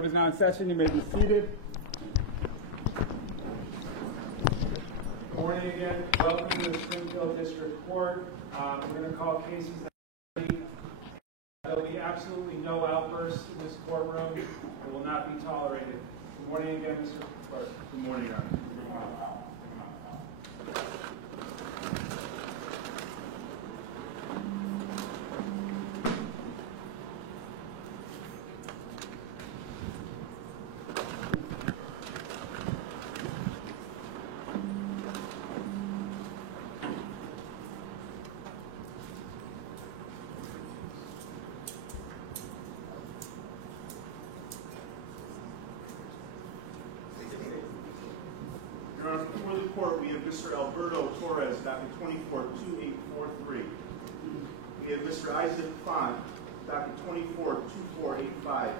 Court is now in session. You may be seated. Good morning again. Welcome to the Springfield District Court. We're going to call cases that there will be absolutely no outbursts in this courtroom. It will not be tolerated. Good morning again, Mr. Clerk. Good morning, Your Honor. Your Honor, before the court, we have Mr. Alberto Torres, docket 24-2843. We have Mr. Isaac Font, docket 24-2485. I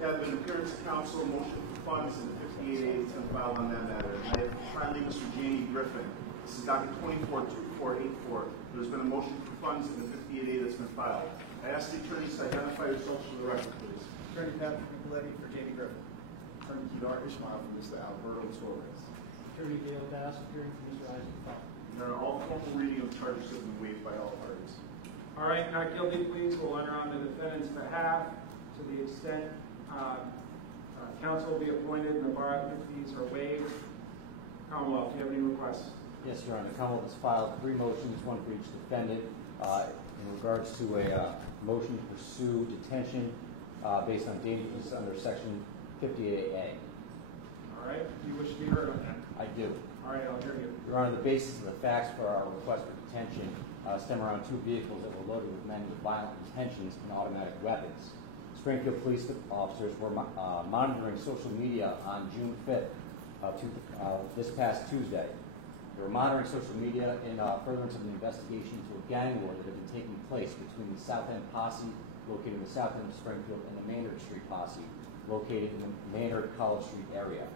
have an appearance of counsel, motion for funds, and 58A that's been filed on that matter. I have finally Mr. Jamie Griffin. This is docket 24-2484. There's been a motion for funds and the 58A that's been filed. I ask the attorneys to identify yourselves for the record, please. Attorney Patrick Nicoletti for Jamie Griffin. Attorney Kedar Ishmael for Mr. Alberto Torres. Attorney Dale Bass appearing for Mr. Isaac Font. Your Honor, all formal reading of charges have been waived by all parties. All right, not guilty pleas will enter on the defendant's behalf to the extent counsel will be appointed and the bar advocate fees are waived. Commonwealth, do you have any requests? Yes, Your Honor. The Commonwealth has filed 3 motions, one for each defendant, in regards to a motion to pursue detention based on dangerousness under Section 58A. All right, do you wish to be heard on that? I do. All right, I'll hear you. Your Honor, the basis of the facts for our request for detention stem around 2 vehicles that were loaded with men with violent intentions and automatic weapons. Springfield police officers were monitoring social media on June 5th, this past Tuesday. They were monitoring social media in furtherance of an investigation into a gang war that had been taking place between the South End Posse, located in the South End of Springfield, and the Maynard Street Posse, located in the Maynard College Street area.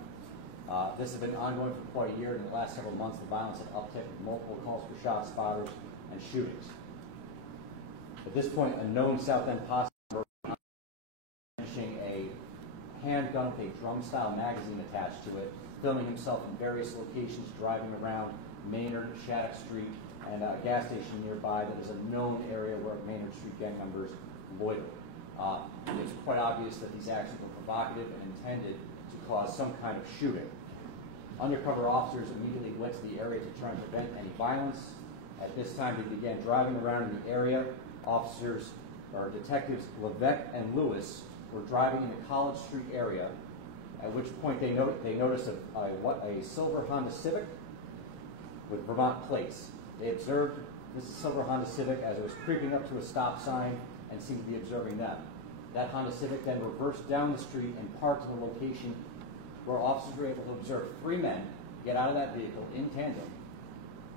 This has been ongoing for quite a year, and in the last several months, the violence had upticked with multiple calls for shot spotters and shootings. At this point, a known South End Posse finishing a handgun with a drum-style magazine attached to it, filming himself in various locations, driving around Maynard, Shattuck Street, and a gas station nearby that is a known area where Maynard Street gang members loiter. It's quite obvious that these actions were provocative and intended to cause some kind of shooting. Undercover officers immediately went to the area to try and prevent any violence. At this time, they began driving around in the area. Detectives Levesque and Lewis were driving in the College Street area, at which point they noticed a silver Honda Civic with Vermont plates. They observed this silver Honda Civic as it was creeping up to a stop sign and seemed to be observing them. That Honda Civic then reversed down the street and parked in a location where officers were able to observe 3 men get out of that vehicle in tandem,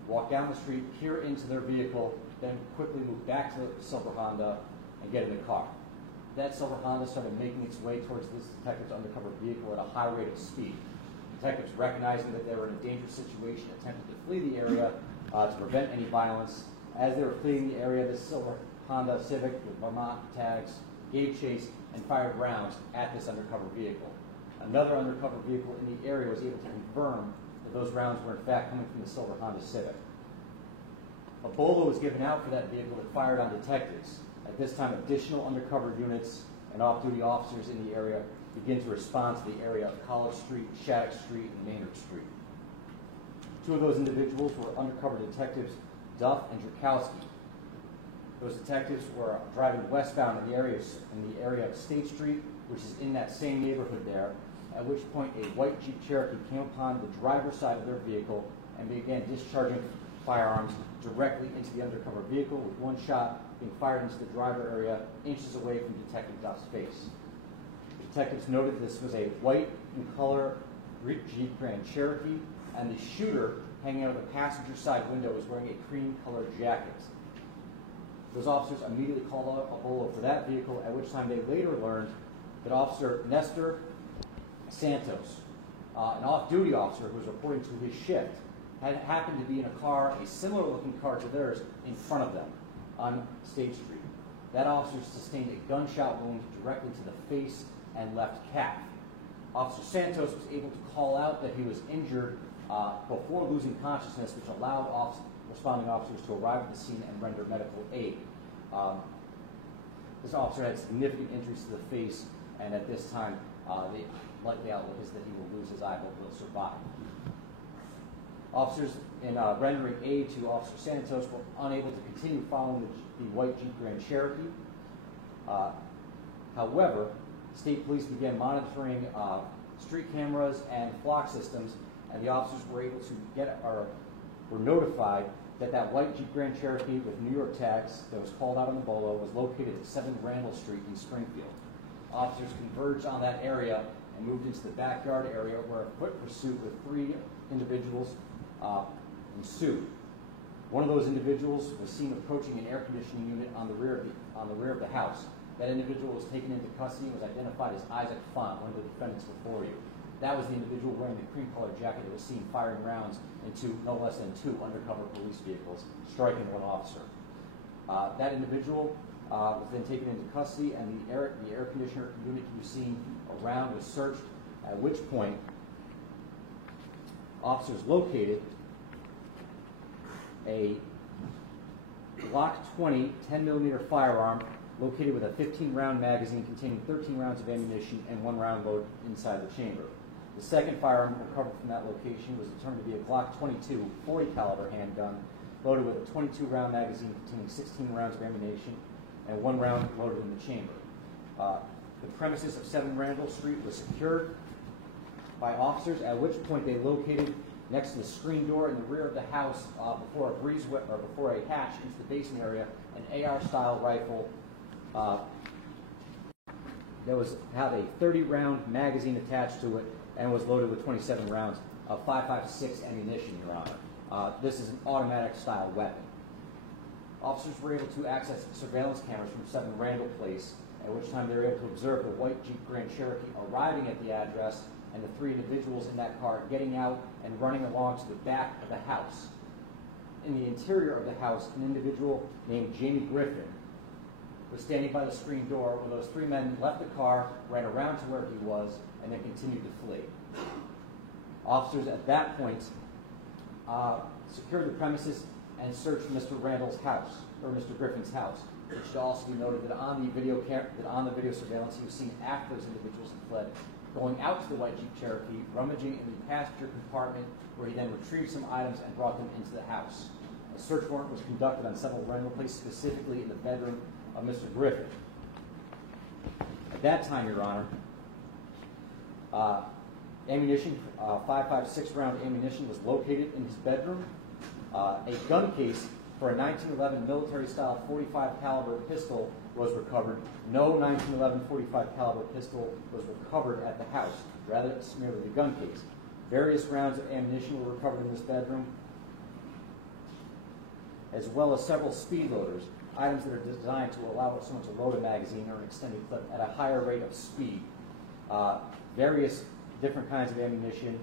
walk down the street, peer into their vehicle, then quickly move back to the silver Honda and get in the car. That silver Honda started making its way towards this detective's undercover vehicle at a high rate of speed. Detectives, recognizing that they were in a dangerous situation, attempted to flee the area to prevent any violence. As they were fleeing the area, this silver Honda Civic with Vermont tags gave chase and fired rounds at this undercover vehicle. Another undercover vehicle in the area was able to confirm that those rounds were in fact coming from the silver Honda Civic. A bolo was given out for that vehicle that fired on detectives. At this time, additional undercover units and off-duty officers in the area began to respond to the area of College Street, Shattuck Street, and Maynard Street. 2 of those individuals were undercover detectives Duff and Drakowski. Those detectives were driving westbound in the area of State Street, which is in that same neighborhood there, at which point a white Jeep Cherokee came upon the driver's side of their vehicle and began discharging firearms directly into the undercover vehicle, with 1 shot being fired into the driver area inches away from Detective Duff's face. The detectives noted this was a white in color Jeep Grand Cherokee, and the shooter hanging out of the passenger side window was wearing a cream-colored jacket. Those officers immediately called out a bolo for that vehicle, at which time they later learned that Officer Nestor Santos, an off-duty officer who was reporting to his shift, had happened to be in a car, a similar-looking car to theirs, in front of them on State Street. That officer sustained a gunshot wound directly to the face and left calf. Officer Santos was able to call out that he was injured before losing consciousness, which allowed responding officers to arrive at the scene and render medical aid. This officer had significant injuries to the face, and at this time, the likely outlook is that he will lose his eye but will survive. Officers, in rendering aid to Officer Santos, were unable to continue following the white Jeep Grand Cherokee. However, state police began monitoring street cameras and flock systems, and the officers were able to were notified that that white Jeep Grand Cherokee with New York tags that was called out on the bolo was located at 7 Randall Street in Springfield. Officers converged on that area and moved into the backyard area where a foot pursuit with 3 individuals ensued. One of those individuals was seen approaching an air conditioning unit on the rear of the house. That individual was taken into custody and was identified as Isaac Font, one of the defendants before you. That was the individual wearing the cream-colored jacket that was seen firing rounds into no less than 2 undercover police vehicles, striking 1 officer. That individual was then taken into custody, and the air conditioner unit you see around was searched, at which point officers located a Glock 20 10mm firearm located with a 15-round magazine containing 13 rounds of ammunition and 1 round load inside the chamber. The second firearm recovered from that location was determined to be a Glock 22 40 caliber handgun loaded with a 22-round magazine containing 16 rounds of ammunition and 1 round loaded in the chamber. The premises of 7 Randall Street was secured by officers, at which point they located next to the screen door in the rear of the house before a hatch into the basement area, an AR-style rifle that had a 30-round magazine attached to it and was loaded with 27 rounds of 5.56 ammunition, Your Honor. This is an automatic-style weapon. Officers were able to access surveillance cameras from 7 Randall Place, at which time they were able to observe the white Jeep Grand Cherokee arriving at the address and the 3 individuals in that car getting out and running along to the back of the house. In the interior of the house, an individual named Jamie Griffin was standing by the screen door where those 3 men left the car, ran around to where he was, and then continued to flee. Officers at that point secured the premises and searched Mr. Randall's house, or Mr. Griffin's house. It should also be noted that on the video surveillance, he was seen after those individuals had fled, going out to the white Jeep Cherokee, rummaging in the passenger compartment, where he then retrieved some items and brought them into the house. A search warrant was conducted on several Randall Place, specifically in the bedroom of Mr. Griffin. At that time, Your Honor, ammunition, 5.56 round ammunition was located in his bedroom. A gun case for a 1911 military-style 45 caliber pistol was recovered. No 1911 45 caliber pistol was recovered at the house, rather merely the gun case. Various rounds of ammunition were recovered in this bedroom, as well as several speed loaders, items that are designed to allow someone to load a magazine or an extended clip at a higher rate of speed. Various different kinds of ammunition,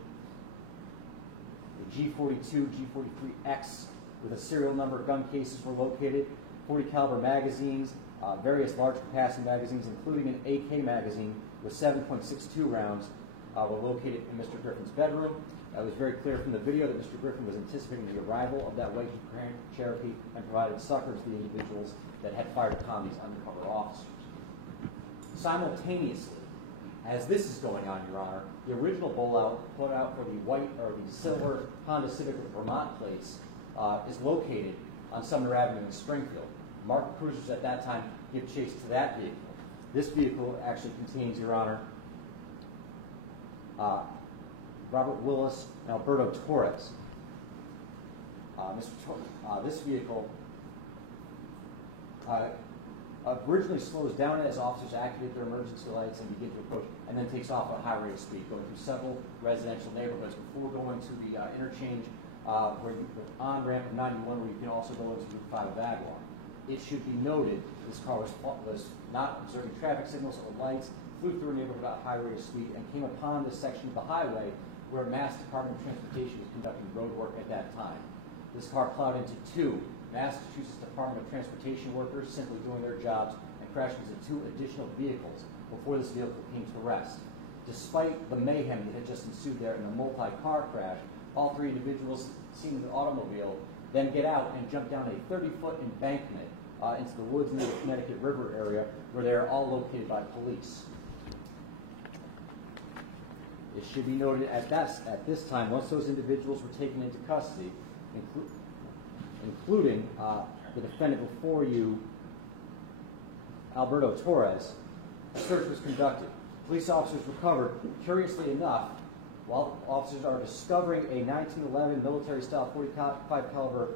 the G42, G43X with a serial number gun cases were located, 40 caliber magazines, various large capacity magazines, including an AK magazine with 7.62 rounds, were located in Mr. Griffin's bedroom. It was very clear from the video that Mr. Griffin was anticipating the arrival of that white Grand Cherokee and provided succor to the individuals that had fired upon these undercover officers. Simultaneously, as this is going on, Your Honor, the original put out for the white or the silver Honda Civic with Vermont plates is located on Sumner Avenue in Springfield. Marked cruisers at that time give chase to that vehicle. This vehicle actually contains, Your Honor, Robert Willis and Alberto Torres. This vehicle originally slows down as officers activate their emergency lights and begin to approach, and then takes off at a high rate of speed, going through several residential neighborhoods before going to the interchange on ramp of 91, where you can also go into Route 5 of Avalon. It should be noted this car was not observing traffic signals or lights, flew through a neighborhood at a high rate of speed, and came upon this section of the highway where Mass Department of Transportation was conducting road work at that time. This car plowed into 2 Massachusetts Department of Transportation workers simply doing their jobs and crashed into 2 additional vehicles, before this vehicle came to rest. Despite the mayhem that had just ensued there in a multi-car crash, all three individuals seen in the automobile then get out and jump down a 30-foot embankment into the woods near the Connecticut River area, where they are all located by police. It should be noted at this time, once those individuals were taken into custody, including the defendant before you, Alberto Torres, a search was conducted. Police officers recovered, curiously enough, while officers are discovering a 1911 military-style 45 caliber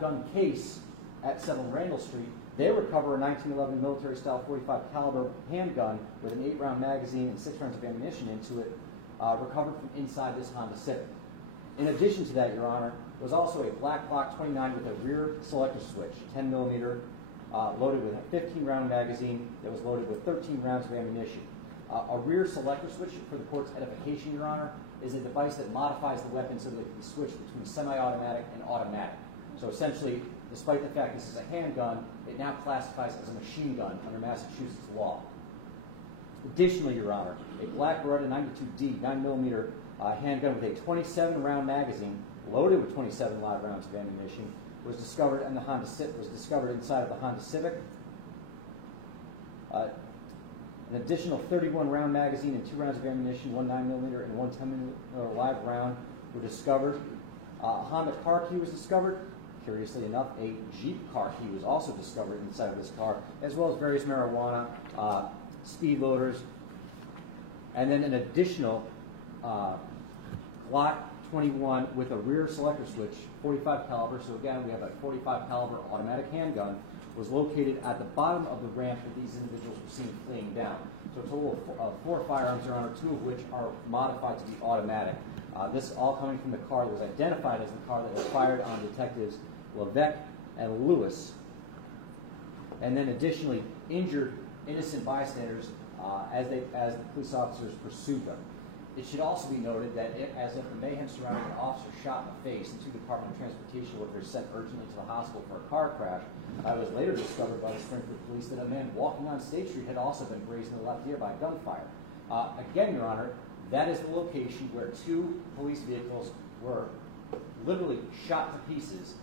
gun case at 7 Randall Street, they recover a 1911 military-style 45 caliber handgun with an 8-round magazine and 6 rounds of ammunition into it, recovered from inside this Honda Civic. In addition to that, Your Honor, was also a black Glock 29 with a rear selector switch, 10 millimeter, loaded with a 15-round magazine that was loaded with 13 rounds of ammunition. A rear selector switch, for the court's edification, Your Honor, is a device that modifies the weapon so that it can be switched between semi-automatic and automatic. So essentially, despite the fact this is a handgun, it now classifies as a machine gun under Massachusetts law. Additionally, Your Honor, a black Beretta 92D 9mm handgun with a 27-round magazine loaded with 27 live rounds of ammunition was discovered in the Honda Civic. Was discovered inside of the Honda Civic. An additional 31-round magazine and 2 rounds of ammunition, 1 9mm and 1 10mm live round, were discovered. A Honda car key was discovered. Curiously enough, a Jeep car key was also discovered inside of this car, as well as various marijuana, speed loaders, and then an additional Glock 21 with a rear selector switch, 45 caliber. So again, we have a 45 caliber automatic handgun, was located at the bottom of the ramp that these individuals were seen fleeing down. So a total of 4 firearms, Your Honor, 2 of which are modified to be automatic. This all coming from the car that was identified as the car that was fired on Detectives Levesque and Lewis. And then additionally, injured innocent bystanders as the police officers pursued them. It should also be noted that as if the mayhem surrounding an officer shot in the face and 2 Department of Transportation workers sent urgently to the hospital for a car crash, it was later discovered by the Springfield police that a man walking on State Street had also been grazed in the left ear by gunfire. Again, Your Honor, that is the location where 2 police vehicles were literally shot to pieces,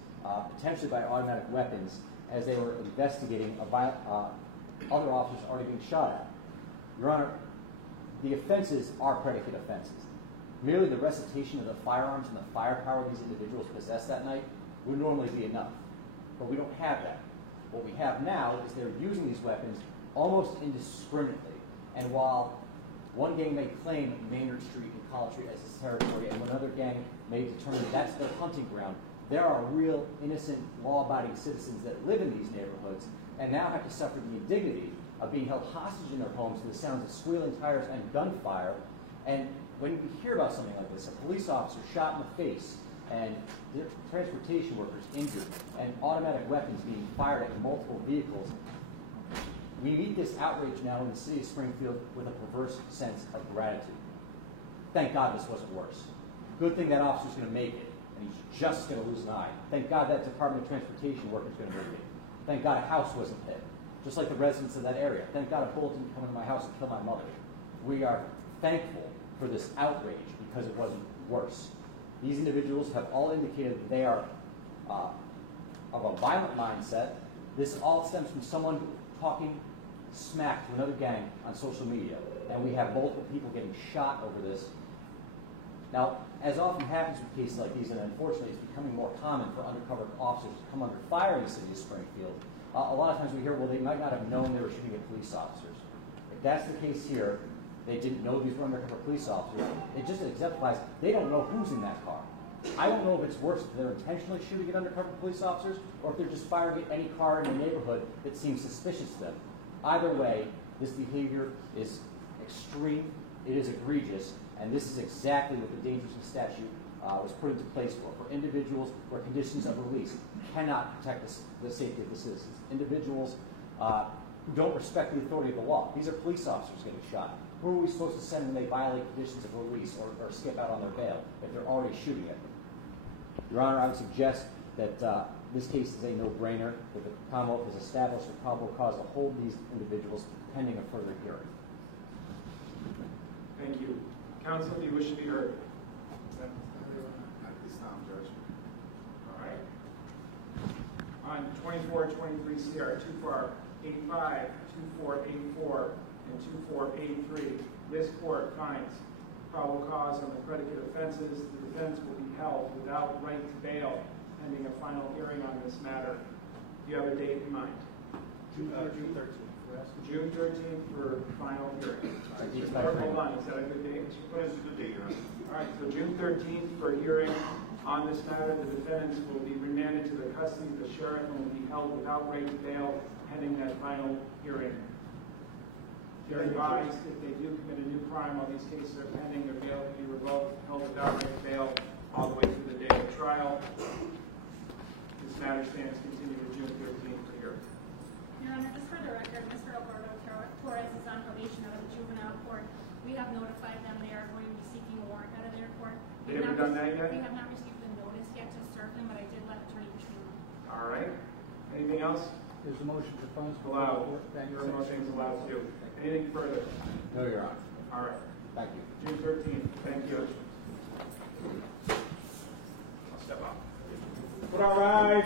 potentially by automatic weapons, as they were investigating other officers already being shot at. Your Honor, the offenses are predicate offenses. Merely the recitation of the firearms and the firepower these individuals possessed that night would normally be enough. But we don't have that. What we have now is they're using these weapons almost indiscriminately. And while one gang may claim Maynard Street and College Street as its territory, and another gang may determine that's their hunting ground, there are real innocent, law-abiding citizens that live in these neighborhoods and now have to suffer the indignity of being held hostage in their homes to the sounds of squealing tires and gunfire. And when you hear about something like this, a police officer shot in the face and transportation workers injured and automatic weapons being fired at multiple vehicles, we meet this outrage now in the city of Springfield with a perverse sense of gratitude. Thank God this wasn't worse. Good thing that officer's going to make it, and he's just going to lose an eye. Thank God that Department of Transportation worker's going to make it. Thank God a house wasn't hit, just like the residents of that area. Thank God a bullet didn't come into my house and kill my mother. We are thankful for this outrage because it wasn't worse. These individuals have all indicated that they are of a violent mindset. This all stems from someone talking smack to another gang on social media. And we have multiple people getting shot over this. Now, as often happens with cases like these, and unfortunately it's becoming more common for undercover officers to come under fire in the city of Springfield, a lot of times we hear, well, they might not have known they were shooting at police officers. If that's the case here, they didn't know these were undercover police officers. It just exemplifies they don't know who's in that car. I don't know if it's worse if they're intentionally shooting at undercover police officers or if they're just firing at any car in the neighborhood that seems suspicious to them. Either way, this behavior is extreme, it is egregious, and this is exactly what the dangerousness statute was put into place for individuals where conditions of release cannot protect the safety of the citizens. Individuals who don't respect the authority of the law. These are police officers getting shot. Who are we supposed to send when they violate conditions of release or skip out on their bail if they're already shooting at them? Your Honor, I would suggest that this case is a no-brainer, that the Commonwealth has established a probable cause to hold these individuals pending a further hearing. Thank you. Counsel, do you wish to be heard? At this time, Judge. All right. On 2423 CR 2485, 2484, and 2483, this court finds probable cause on the predicate offenses. The defense will be held without right to bail pending a final hearing on this matter. Do you have a date in mind? June 13th. June 13th for final hearing. It's Or, hold on, is that a good date? That is a good date, Your Honor. All right, so June 13th for hearing on this matter. The defendants will be remanded to the custody of the sheriff and will be held without right to bail pending that final hearing. They're advised if they do commit a new crime while these cases are pending, their bail will be revoked, held without right to bail all the way to the day of trial. This matter stands continued to June 13th for hearing. Your Honor, just for the record, Mr. Alberto Torres is on probation out of the juvenile court. We have notified them they are going to be seeking a warrant out of their court. They haven't done that yet? We have not received the notice yet to serve them, but I did let Attorney Bushman know. All right. Anything else? There's a motion for funds. Allowed. Your motion is allowed to do. Anything further? No, Your Honor. All right. Thank you. June 13th. Thank you. I'll step up. Put all right.